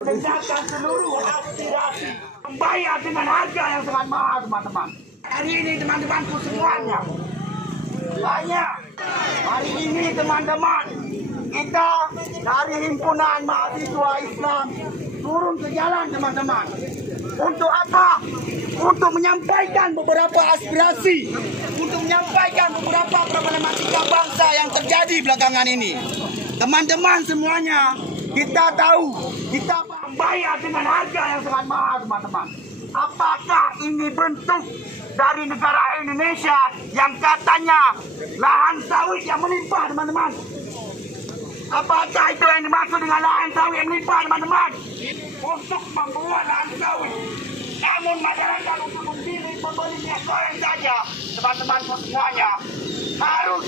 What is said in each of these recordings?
Mendengarkan seluruh aspirasi membayar dengan harga yang sangat mahal, teman-teman. Hari ini teman-temanku semuanya banyak. Hari ini teman-teman, kita dari himpunan mahasiswa Islam turun ke jalan, teman-teman. Untuk apa? Untuk menyampaikan beberapa aspirasi, untuk menyampaikan beberapa problematika bangsa yang terjadi belakangan ini. Teman-teman semuanya, kita tahu kita membayar dengan harga yang sangat mahal, teman-teman. Apakah ini bentuk dari negara Indonesia yang katanya lahan sawit yang melimpah, teman-teman? Apakah itu yang dimaksud dengan lahan sawit yang melimpah, teman-teman? Untuk membuat lahan sawit, namun masyarakat untuk membeli minyak goreng saja, teman-teman semuanya harus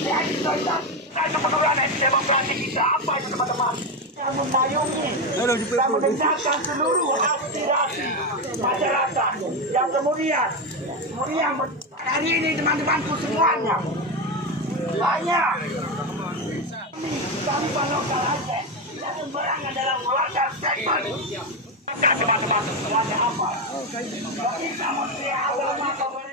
dieksploitasi. Itu penurunan demokrasi kita. Apa itu, teman-teman? Yang memayungi dan mendengarkan seluruh aspirasi masyarakat yang kemudian hari ini teman-temanku semuanya banyak kami lokal Aceh yang sembarangan dalam mengeluarkan statement. Teman-teman semuanya apa? Kita Menteri Agama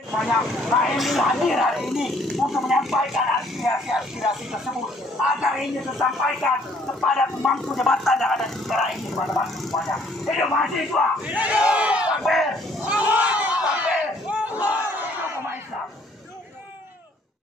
banyak lain hadir hari ini untuk menyampaikan aspirasi tersebut agar ini disampaikan kepada pemangku jabatan yang ada di negara ini, teman-teman semuanya. Hidup mahasiswa! Hidup!